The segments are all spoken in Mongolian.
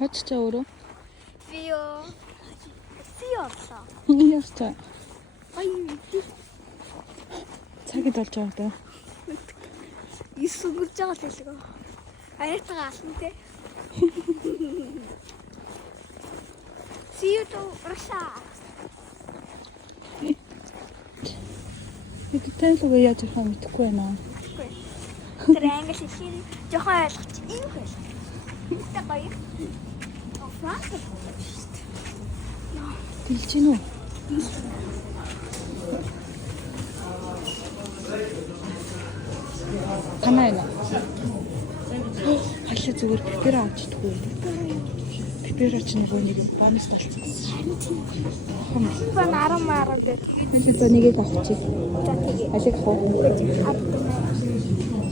Хаччаа өөрөө. Би ёо. Сиорлоо. Ястаа. Ай. Цагид болж байгаа даа. Исүгэж байгаа л хэлээгөө. Аяатаа ална те. See you to Russia. Бид танилгаа яаж ирэх юм мэдэхгүй байна. Тэр англи хэлний жоохон ойлгоч ийм хэл. Тэ гоё. Франц. Дэлж гин үү? Танаа яа. Халиа зүгээр пипер авч идэх үү? Пипер ч нөгөө нэг бонус талцсан. Бан 10 мараа дээ. Тэгээд за нэгийг авчих. За тэгээ. Алиг хоо.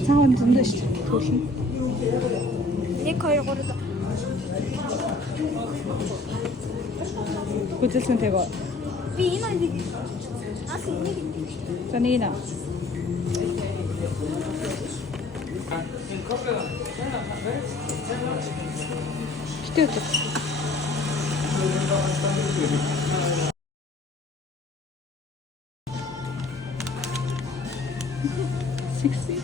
Цааван зөндөө шүү дээ. Төлнө. 1 2 3. Гүзэлсэн tego. Би энэ нэг. Нэг. За нэг нэ. Гэтээ. Sexy.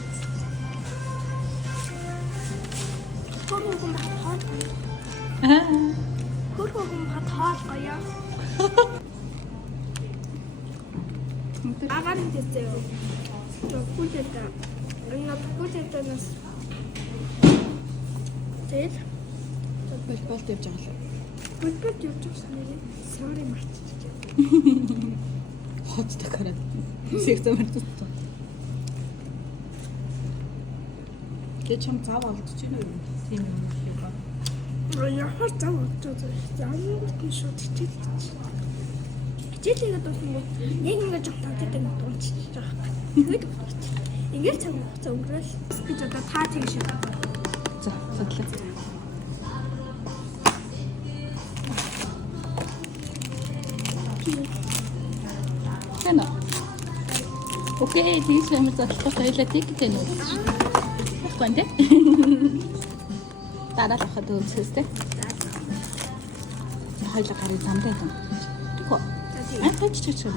Хөрхөн хат гоё. Агаар хэлээсэй юу? Төгөлтэй. Энэ төгөлтэй нас. Тэгэл Болболт явж байгаа л. Бэлбэл явж байгаа нэрээ sorry марцчих. Хот такараад. Сэрцээ марцсан. Гэ чам цав алдчих юм уу? Тийм юм байна. Яхаар зав очоод замууд нь шууд хичээлж. Хичээлээгээд болсон яг ингээд жоо тавтай нэг дуучиж байгаа. Тэгээд ингээд цаг хугацаа өнгөрөөл гэж одоо та тийм шиг. За, судлаа. Тэна. Окей, тийш ямар задлах хоёлаа тиктэй нүү. Хонде. Дараалахад үзсэстэй. Хоёлаа гарыг замдаа юм. Тихо. Тач юм.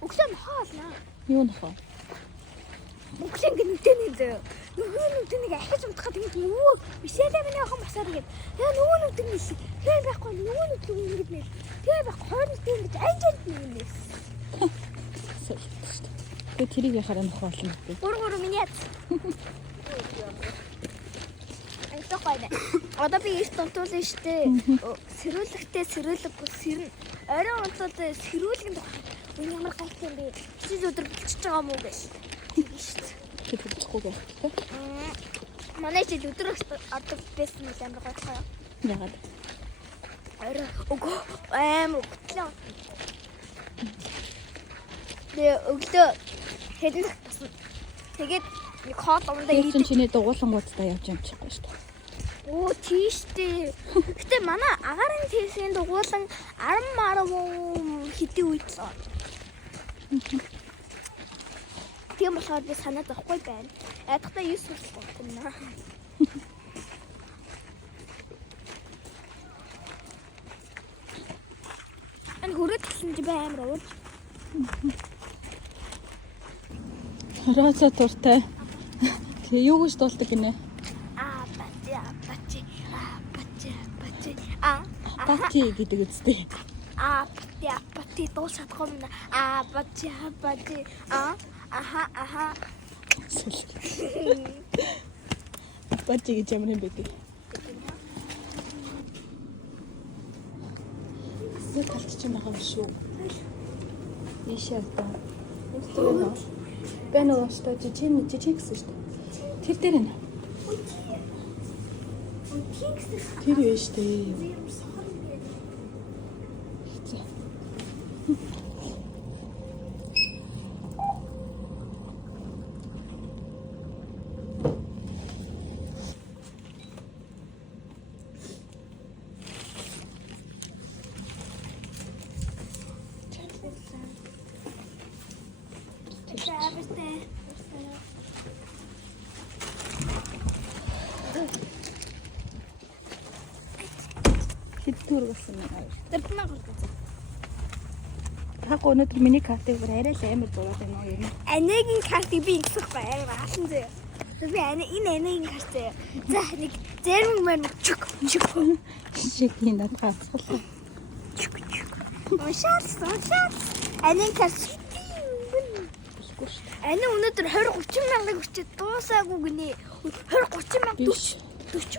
Оксан хаална. Юу нөхөө? Оксан гэнэтэйнээ зөө. Нөгөө нүднийг ахиж унтахад ингэ өвөө бишээлээ миний охин басаад гээд. Яа нөгөө нүднийг нэлээ. Тэгээ байхгүй нөгөө нүднийг ингэж нэл. Тэгээ байхгүй хойноос ингэж айжаад нэгнээс. Тэ тэрийг яхаараа нөхөө болно гэдэг. 3 миний яц. Антохойд. Одоо би их томтуулна штэ. Сэрүүлэгтэй сэрүүлэггүй сэрнэ. Орой унтууд сэрүүлгэнд энэ ямар гайхалтай юм бэ? Чи өдөр болчихж байгаа мó гэж. Тийм штэ. Тэр хэлчихгүй байх тэ. Манай чи өдөр ордог байсан юм амар гайхаа. Ягаад? Орой өгөө амар өглөө. Тэгээ өглөө хэдэн тасна. Тэгээд нэг хоол ундаа Ийм чиний дугуулангуудтай явж юм чихгүй шүү дээ. Оо тийштэй. Гэтэ манай агарын тесийн дугуулан 10 хэдийн үед л. Тийм болохоор би санаад авахгүй байна. Ядахтаа 9 хүртэл гонтно. Ань хүрээд хэлсэн чи бай амар уур. Хороцоо туртай. Тэгээ юу гэж дуулдаг гинэ? Бати гэдэг үстэй. Бати дуусах юм. Бати. Аха. Бати гэж ямар юм бэ? Зэ талчих юм байгаа шүү. Ишээ та. Бэнэ ууштай жижиг гэсэн шүү дээ. Тэр дээр нэ. Тэр биш дээ. төгрөг болсон байна. 40,000 төгрөг. Хаг өнөөдөр миний картыг бүр арай л амар зураад байна уу юм. Анегийн картыг би ингэх байгаад хаалсан зөө. Би энэ анегийн карт зөө. За нэг зэрэг мэн чүк. Шиг тийм надад ганцхан. Уншаал. Анегийн карт. Ане өнөөдөр 20-30,000-ыг өчөд дуусаагүй гинэ. 20-30,000 Биш.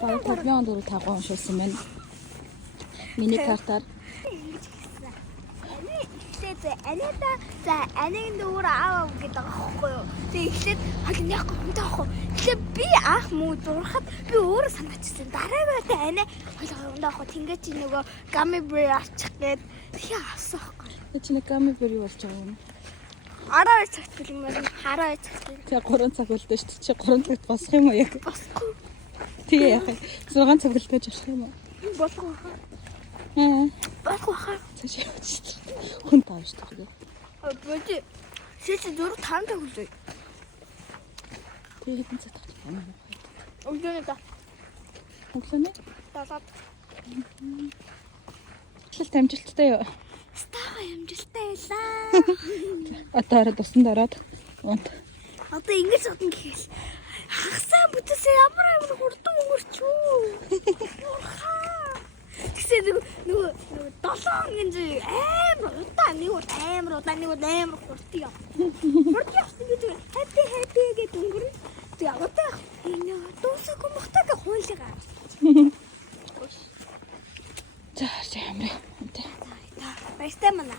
40,000 төгрөг тагуу уншуулсан байна. Миний картаар Анеда за анегийн дөөр аав гэдэг аахгүй юу. Тэгээ ихлээд хагин яг гомдоо ахгүй. Тэгэхээр би аах муу дурахад би өөрөө санаачихсан. Дараагаа ане хагин ахгүй. Тэнгэж чи нөгөө гамми бэр авчих гээд тэгээ авсан аахгүй. чи нэг гамми бэр болж байгаа юм. Араа цагт бэлэн байна. Хараа цагт. Тэгээ 3 цаг үлдээ шүү дээ. Чи 3 цагт босох юм уу яг? Босхгүй. Тэгээ яах вэ? 6 цаг үлдээж болох юм уу? Болох Аа. байх. Цааш явж шүү дээ. Хүн тааш тэгээ. Бөдөө. Шийдээ 4-5 цаг үлээ. Тэгээ хэдэн цаг тагч юм бэ? Өглөөний та. Өглөөний Талаад. Эхлэлт амжилттай юу? Стаа амжилттай байлаа. Одоо ороод усан дороод унт. Одоо ингэж содон гэхэл хагасаа бүтээсээ ямар хурдан өнгөрчүү. Тэгсээ нөгөө 7 хоногийн зүй амар удаан нэг амар хурдан яв. Хурдан явсан гэдэг happy гэдэг өнгөрнө. Тэг одоо энэ дуусаагүй мохтаг хуйлгаа. За ямар. Баяртай мана.